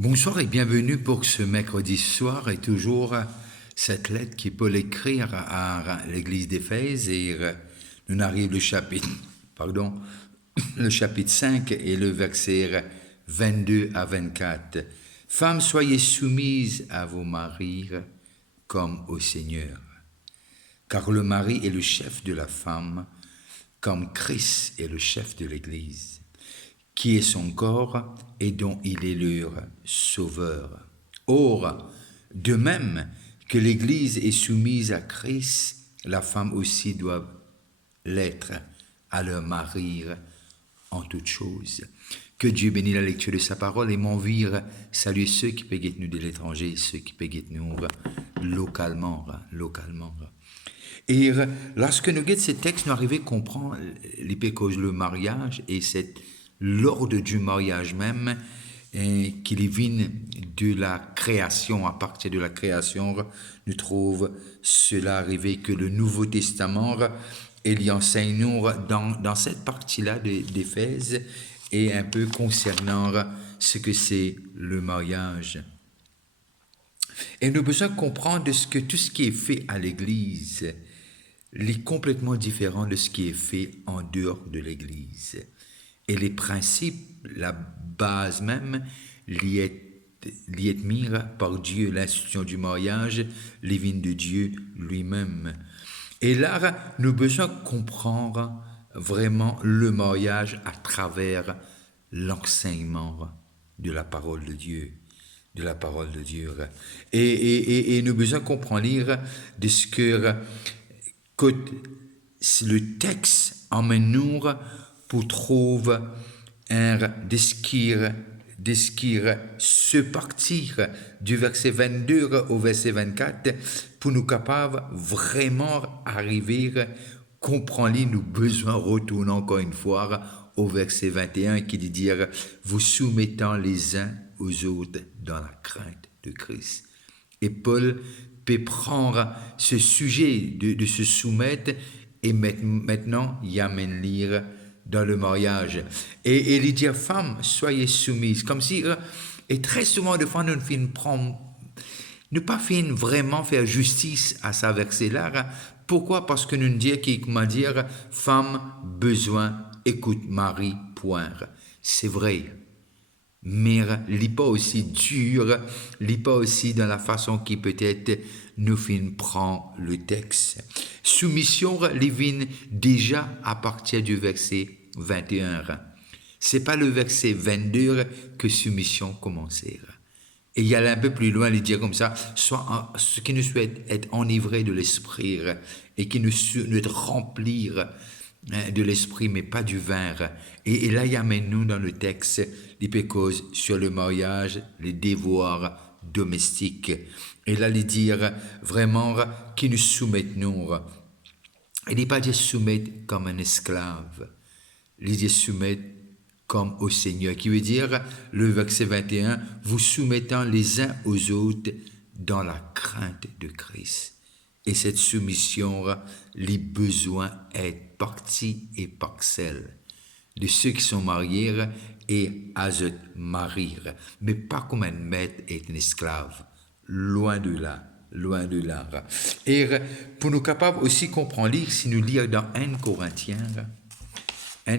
Bonsoir et bienvenue pour ce mercredi soir et toujours cette lettre qui peut l'écrire à l'église d'Éphèse et nous arrive le chapitre 5 et le verset 22 à 24. Femmes, soyez soumises à vos maris comme au Seigneur, car le mari est le chef de la femme, comme Christ est le chef de l'église, qui est son corps et dont il est leur sauveur. Or, de même que l'Église est soumise à Christ, la femme aussi doit l'être à leur mari en toutes choses. Que Dieu bénisse la lecture de sa parole et m'envire saluer ceux qui peuvent nous de l'étranger, ceux qui peuvent nous localement. Et lorsque nous guettons ces textes, nous arrivons à comprendre le mariage et cette l'ordre du mariage même, qui vient de la création. À partir de la création, nous trouvons cela arrivé que le Nouveau Testament, il enseigne nous dans cette partie-là d'Éphèse et un peu concernant ce que c'est le mariage. Et nous avons besoin de comprendre que tout ce qui est fait à l'Église est complètement différent de ce qui est fait en dehors de l'Église. Et les principes, la base même, l'y est mis par Dieu, l'institution du mariage, les vignes de Dieu lui-même. Et là, nous avons besoin de comprendre vraiment le mariage à travers l'enseignement de la parole de Dieu. Et nous avons besoin de comprendre de ce que le texte emmène nous pour trouver ce partir du verset 22 au verset 24 pour nous capables vraiment arriver comprendre nous besoin retourner encore une fois au verset 21 qui dit dire vous soumettant les uns aux autres dans la crainte de Christ. Et Paul peut prendre ce sujet de se soumettre et maintenant il amène lire dans le mariage. Et il dit, femmes, soyez soumises. Comme si, et très souvent, de fois, nous pas vraiment faire justice à ce verset-là. Pourquoi? Parce que nous disons comment dire, femme, besoin, écoute, mari, point. C'est vrai. Mais il pas aussi dur, il pas aussi dans la façon qui peut-être nous prend le texte. Soumission, il vient déjà à partir du verset 21. C'est pas le verset 22 que soumission commençait. Et il y a un peu plus loin, il dit comme ça, soit ce qui nous souhaite être enivré de l'esprit et qui nous souhaite remplir de l'esprit, mais pas du vin. Et là, il amène nous dans le texte, il peut cause sur le mariage, les devoirs domestiques. Et là, il dit vraiment qui nous soumettent nous. Il n'est pas dit soumettre comme un esclave. Il dit soumettre comme au Seigneur, qui veut dire, le verset 21, vous soumettant les uns aux autres dans la crainte de Christ. Et cette soumission, les besoins est partie et parcelle de ceux qui sont mariés et à se marier, mais pas comme un maître et un esclave, loin de là. Et pour nous capables aussi comprendre, si nous lisons dans 1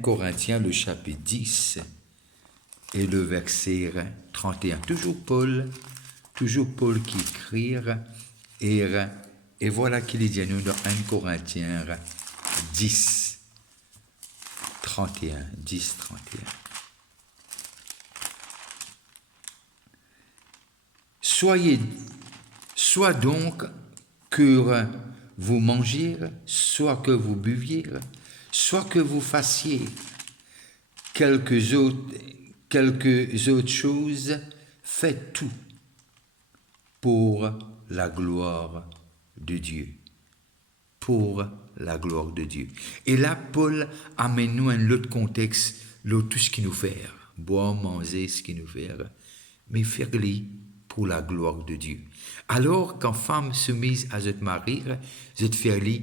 Corinthiens, le chapitre 10 et le verset 31. Toujours Paul qui écrit, et voilà qu'il dit à nous dans 1 Corinthiens 10, 31. Soit donc que vous mangiez, soit que vous buviez, soit que vous fassiez quelques autres choses, faites tout pour la gloire de Dieu. Pour la gloire de Dieu. Et là, Paul amène nous un autre contexte, tout ce qu'il nous fait, boire, manger, ce qu'il nous fait, mais faire-le pour la gloire de Dieu. Alors, quand femme soumise à votre mari, vous êtes faire-le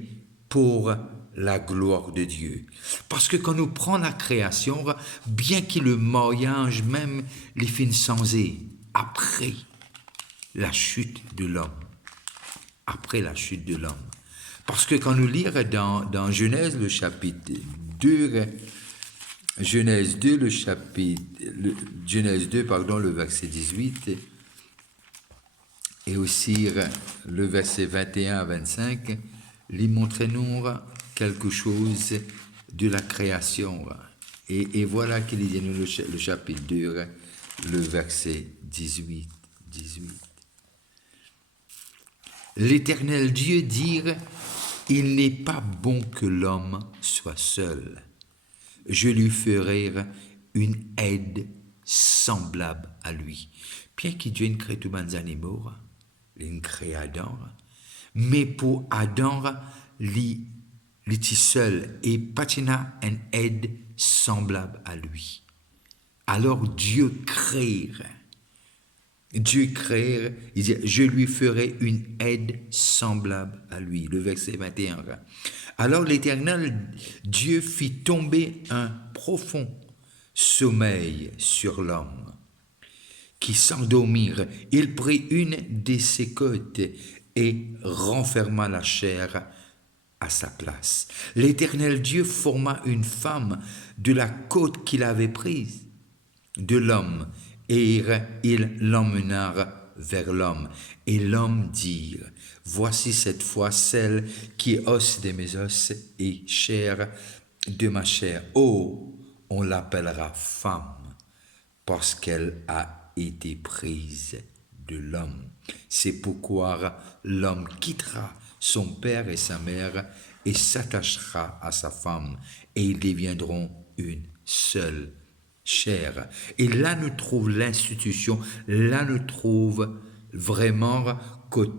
pour la gloire de Dieu. Parce que quand nous prenons la création, bien qu'il le mariage même les fins sans après la chute de l'homme. Après la chute de l'homme. Parce que quand nous lisons dans Genèse, le chapitre 2, Genèse 2, le verset 18, et aussi le verset 21 à 25, lui montre-nous quelque chose de la création. Et voilà qu'il dit nous le chapitre 2, le verset 18. L'Éternel Dieu dit, il n'est pas bon que l'homme soit seul. Je lui ferai une aide semblable à lui. Bien qu'il Dieu crée tous les animaux, il crée Adam, mais pour Adam, il est seul et pas une aide semblable à lui. Alors Dieu crée, il dit, je lui ferai une aide semblable à lui. Le verset 21. Alors l'Éternel Dieu fit tomber un profond sommeil sur l'homme, qui s'endormirent. Il prit une de ses côtes et renferma la chair à sa place. L'Éternel Dieu forma une femme de la côte qu'il avait prise de l'homme, et il l'emmena vers l'homme. Et l'homme dit, voici cette fois celle qui est os de mes os et chair de ma chair. Oh, on l'appellera femme, parce qu'elle a été prise de l'homme. C'est pourquoi l'homme quittera son père et sa mère et s'attachera à sa femme, et ils deviendront une seule chair. Et là nous trouve l'institution, là nous trouve vraiment que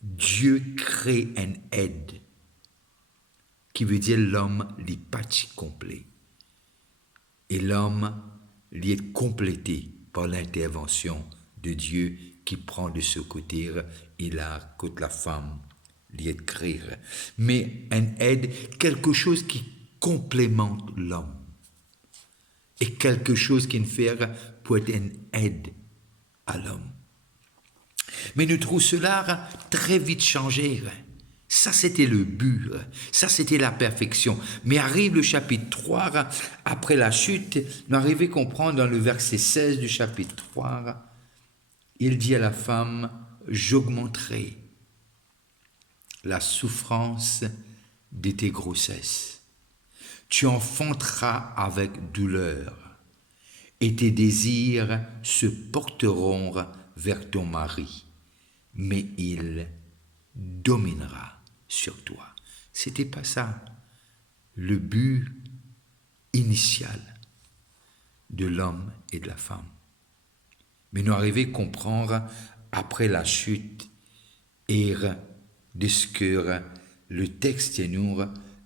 Dieu crée une aide, qui veut dire l'homme n'est pas complet. Et l'homme l'y est complété par l'intervention de Dieu qui prend de ce côté et là, côté la femme, l'y est créé. Mais une aide, quelque chose qui complémente l'homme. Et quelque chose qui ne fait pour être une aide à l'homme. Mais nous trouvons cela très vite changé. Ça, c'était le but. Ça, c'était la perfection. Mais arrive le chapitre 3, après la chute, nous arrivons à comprendre dans le verset 16 du chapitre 3, il dit à la femme, j'augmenterai la souffrance de tes grossesses. Tu enfanteras avec douleur, et tes désirs se porteront vers ton mari, mais il dominera sur toi. C'était pas ça le but initial de l'homme et de la femme. Mais nous arrivons à comprendre après la chute et de ce que le texte nous,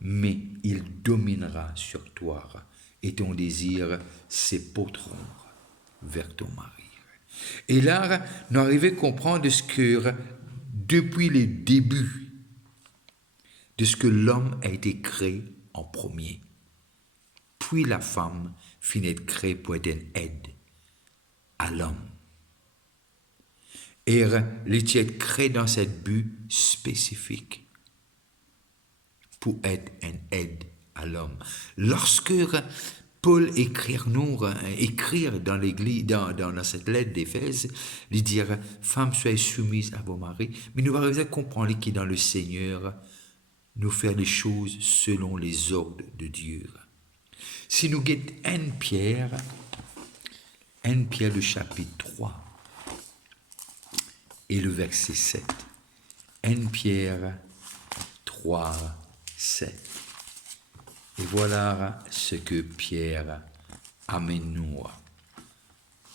mais il dominera sur toi et ton désir se porteront vers ton mari. Et là, nous arrivons à comprendre ce que depuis le début de ce que l'homme a été créé en premier. Puis la femme finit d'être créée pour être une aide à l'homme. Et il est créé dans cette but spécifique pour être une aide à l'homme. Lorsque Paul écrit dans l'église, dans cette lettre d'Éphèse, il dit femmes, soyez soumises à vos maris, mais nous allons comprendre qu'il dans le Seigneur, nous faire les choses selon les ordres de Dieu. Si nous guettons 1 Pierre le chapitre 3 et le verset 7. 1 Pierre 3, 7. Et voilà ce que Pierre amène nous.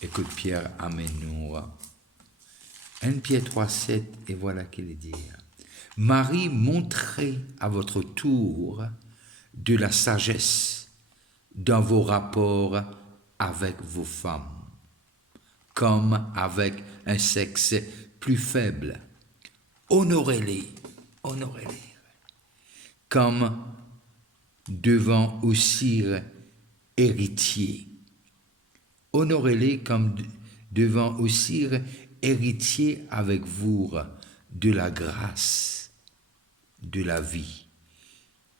Écoute, Pierre amène nous. 1 Pierre 3, 7, et voilà qu'il dit. Marie, montrez à votre tour de la sagesse dans vos rapports avec vos femmes, comme avec un sexe plus faible. Honorez-les, comme devant aussi héritiers. Honorez-les comme devant aussi héritier avec vous de la grâce, de la vie.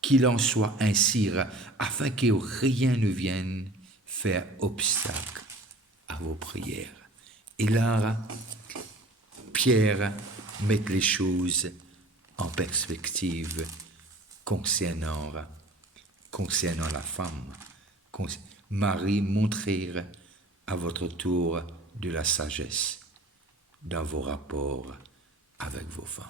Qu'il en soit ainsi, afin que rien ne vienne faire obstacle à vos prières. Et là, Pierre met les choses en perspective concernant la femme. Marie, montrez à votre tour de la sagesse dans vos rapports avec vos femmes.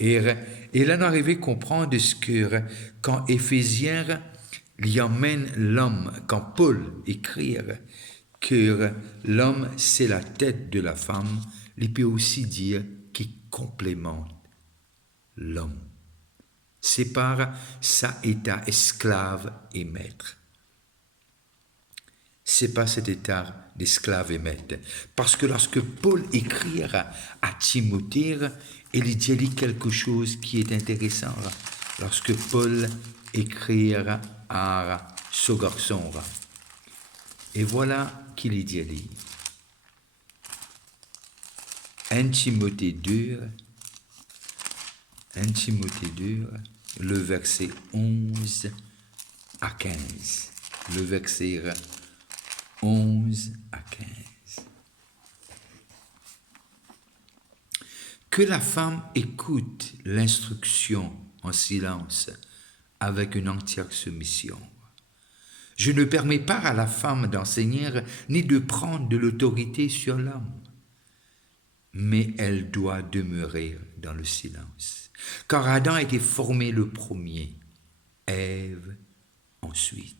Et là, nous arrivons à comprendre ce que, quand Éphésiens y emmène l'homme, quand Paul écrit que l'homme, c'est la tête de la femme, il peut aussi dire qu'il complémente l'homme. C'est par sa état esclave et maître. C'est pas cet état d'esclave et maître. Parce que lorsque Paul écrit à Timothée, il dit quelque chose qui est intéressant. Lorsque Paul écrit à ce garçon, et voilà qu'il dit. 1 Timothée 2, le verset 11 à 15. Le verset 11 à 15. Que la femme écoute l'instruction en silence avec une entière soumission. Je ne permets pas à la femme d'enseigner ni de prendre de l'autorité sur l'homme, mais elle doit demeurer dans le silence. Car Adam a été formé le premier, Ève ensuite.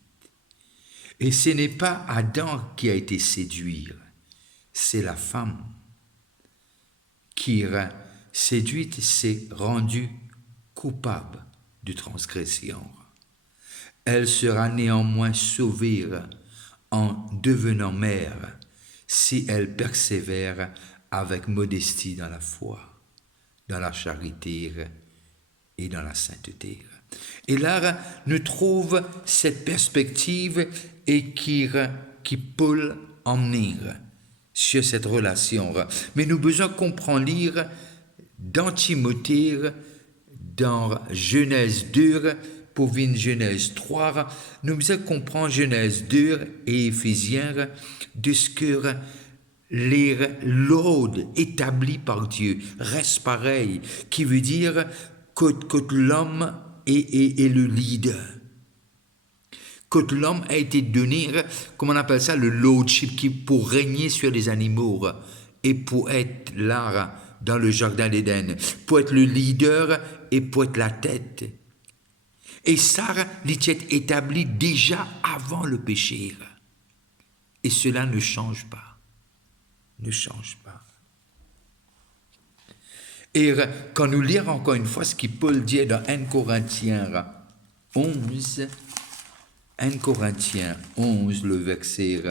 Et ce n'est pas Adam qui a été séduit, c'est la femme qui, séduite, s'est rendue coupable de transgression. Elle sera néanmoins sauvée en devenant mère si elle persévère avec modestie dans la foi, dans la charité et dans la sainteté. Et là, nous trouvons cette perspective et qui Paul emmène sur cette relation. Mais nous besoin comprendre lire dans Timothée, dans Genèse 2, pour venir Genèse 3, nous besoin comprendre Genèse 2 et Éphésiens de ce que l'ordre établi par Dieu reste pareil, qui veut dire que l'homme est le leader. Que l'homme a été donné, comment on appelle ça, le lordship, qui pour régner sur les animaux et pour être là dans le jardin d'Éden, pour être le leader et pour être la tête. Et ça, l'était établi déjà avant le péché. Et cela ne change pas. Ne change pas. Et quand nous lisons encore une fois ce que Paul dit dans 1 Corinthiens 11, 1 Corinthiens 11, le verset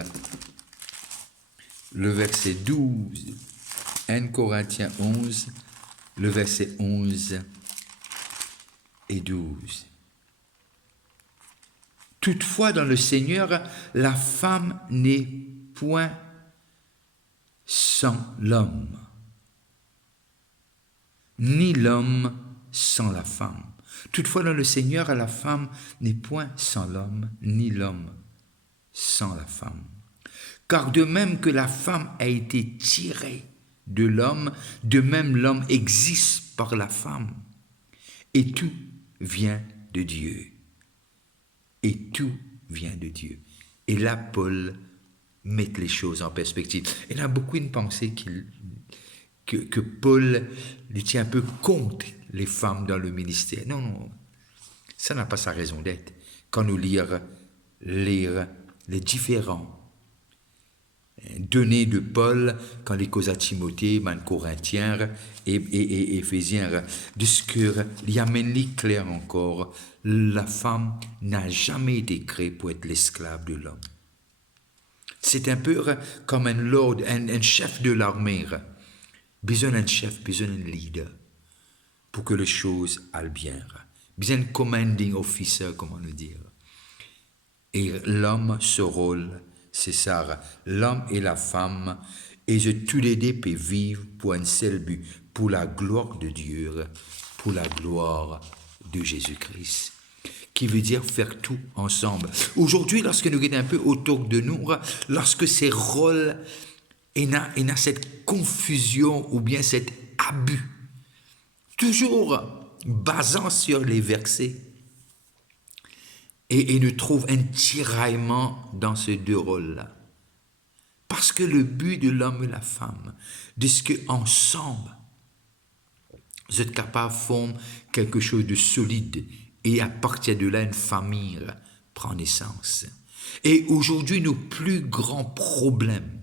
12, 1 Corinthiens 11, le verset 11 et 12. Toutefois, dans le Seigneur, la femme n'est point sans l'homme, ni l'homme sans la femme. Toutefois, dans le Seigneur, la femme n'est point sans l'homme, ni l'homme sans la femme. Car de même que la femme a été tirée de l'homme, de même l'homme existe par la femme. Et tout vient de Dieu. Et tout vient de Dieu. Et là, Paul met les choses en perspective. Il y a beaucoup de pensées que Paul lui tient un peu contre les femmes dans le ministère. Non, ça n'a pas sa raison d'être. Quand nous lisons les différents données de Paul, quand il cause à Timothée, Corinthiens et Éphésiens, de ce qu'il y a même clair encore, la femme n'a jamais été créée pour être l'esclave de l'homme. C'est un peu comme un lord, un chef de l'armée. Besoin d'un chef, besoin d'un leader pour que les choses aillent bien. Besoin d'un commanding officer, comment le dire. Et l'homme, ce rôle, c'est ça. L'homme et la femme, et je tous les deux peux vivre pour un seul but, pour la gloire de Dieu, pour la gloire de Jésus-Christ, qui veut dire faire tout ensemble. Aujourd'hui, lorsque nous regardons un peu autour de nous, lorsque ces rôles, il y a cette confusion ou bien cet abus, toujours basant sur les versets, et nous trouve un tiraillement dans ces deux rôles-là. Parce que le but de l'homme et la femme, de ce qu'ensemble, vous êtes capables de former quelque chose de solide, et à partir de là, une famille prend naissance. Et aujourd'hui, nos plus grands problèmes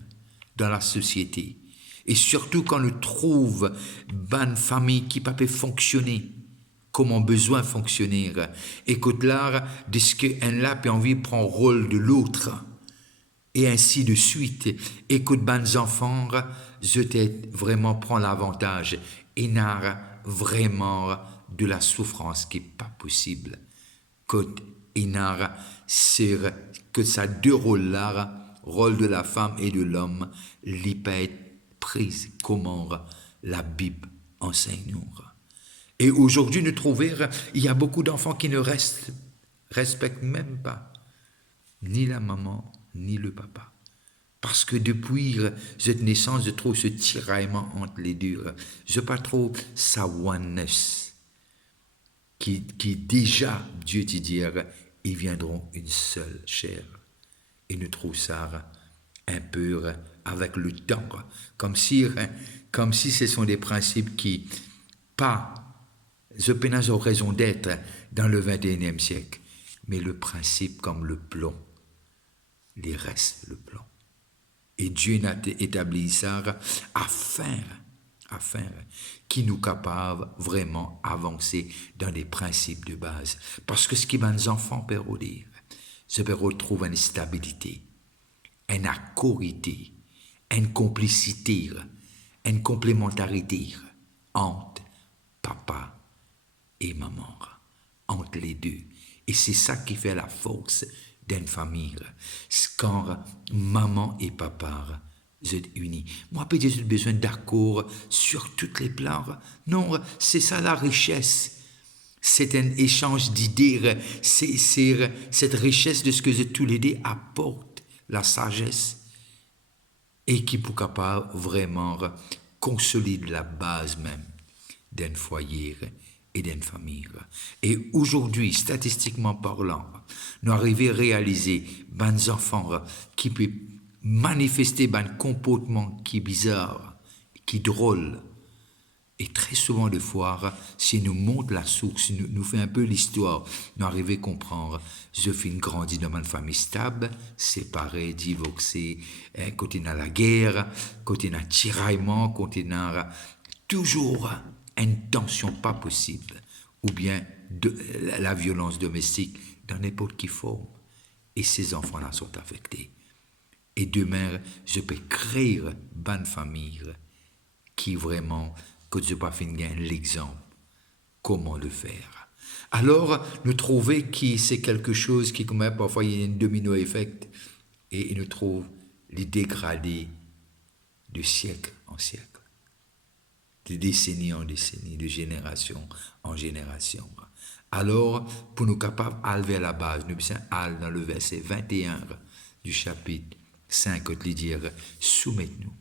dans la société, et surtout quand on trouve une famille qui ne peut pas fonctionner comme on a besoin de fonctionner, et que là, de ce qu'un là peut envie de prendre le rôle de l'autre, et ainsi de suite, et que les enfants, je vraiment prend l'avantage, et n'a vraiment de la souffrance qui n'est pas possible. Que ça deux rôles-là, rôle de la femme et de l'homme, n'y peut être prise comment la Bible enseigne nous. Et aujourd'hui, nous trouvons, il y a beaucoup d'enfants qui ne respectent même pas ni la maman, ni le papa. Parce que depuis cette naissance, je trouve ce tiraillement entre les deux. Je pas trop sa oneness, qui déjà, Dieu te dit, ils viendront une seule chair. Et nous trouvons ça un peu avec le temps, comme si ce sont des principes qui, pas, je pense, ont raison d'être dans le 21e siècle, mais le principe comme le plomb, les restes, le plomb. Et Dieu a établi ça afin qu'il nous capable vraiment avancer dans des principes de base. Parce que ce qui va nos enfants peuvent dire, je peux retrouver une stabilité, une accorité, une complicité, une complémentarité entre papa et maman, entre les deux. Et c'est ça qui fait la force d'une famille. Quand maman et papa sont unis. Moi, peut-être j'ai besoin d'accord sur tous les plans. Non, c'est ça la richesse. C'est un échange d'idées. C'est cette richesse de ce que tous les deux apportent, la sagesse, et qui peut capable vraiment consolider la base même d'un foyer et d'une famille. Et aujourd'hui, statistiquement parlant, nous arrivons à réaliser des enfants qui peuvent manifester un comportement qui est bizarre, qui est drôle. Et très souvent de fois, si nous montrons la source, si nous faisons un peu l'histoire, nous arrivons à comprendre, je fais grandi dans une famille stable, séparée, divorcée, quand il y a la guerre, quand il y a un tiraillement, quand il y a toujours une tension pas possible, ou bien la violence domestique dans n'importe quelle forme. Et ces enfants-là sont affectés. Et demain, je peux créer une bonne famille qui vraiment, que je peux faire l'exemple, comment le faire. Alors, nous trouvons que c'est quelque chose qui, comme parfois, il y a un domino-effect, et nous trouvons les dégradés de siècle en siècle, de décennie en décennie, de génération en génération. Alors, pour nous capables d'aller à la base, nous sommes allés dans le verset 21 du chapitre 5, qui dit « Soumettez-nous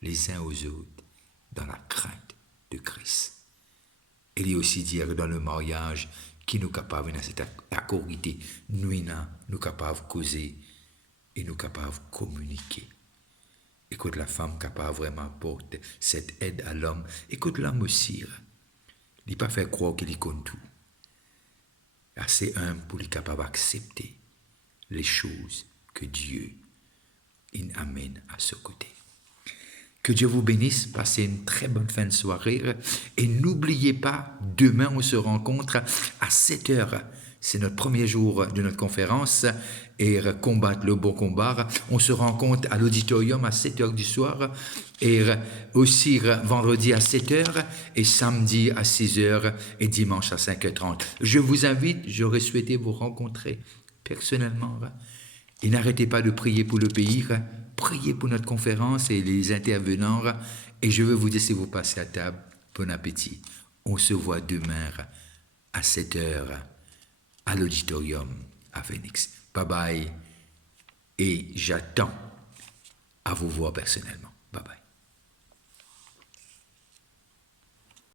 les uns aux autres dans la crainte de Christ ». Il y a aussi dire dans le mariage qui nous capable dans cette accordité, nous capables de causer et nous capables de communiquer. Et que la femme capable vraiment apporter cette aide à l'homme, et que l'homme aussi, il ne pas faire croire qu'il compte tout. Assez humble pour lui capable d'accepter les choses que Dieu amène à ce côté. Que Dieu vous bénisse, passez une très bonne fin de soirée et n'oubliez pas, demain on se rencontre à 7h. C'est notre premier jour de notre conférence et combattre le bon combat. On se rencontre à l'auditorium à 7h du soir et aussi vendredi à 7h et samedi à 6h et dimanche à 5h30. Je vous invite, j'aurais souhaité vous rencontrer personnellement Et n'arrêtez pas de prier pour le pays, priez pour notre conférence et les intervenants. Et je veux vous dire, si vous passez à table, bon appétit. On se voit demain à 7 heures à l'auditorium à Phoenix. Bye bye. Et j'attends à vous voir personnellement.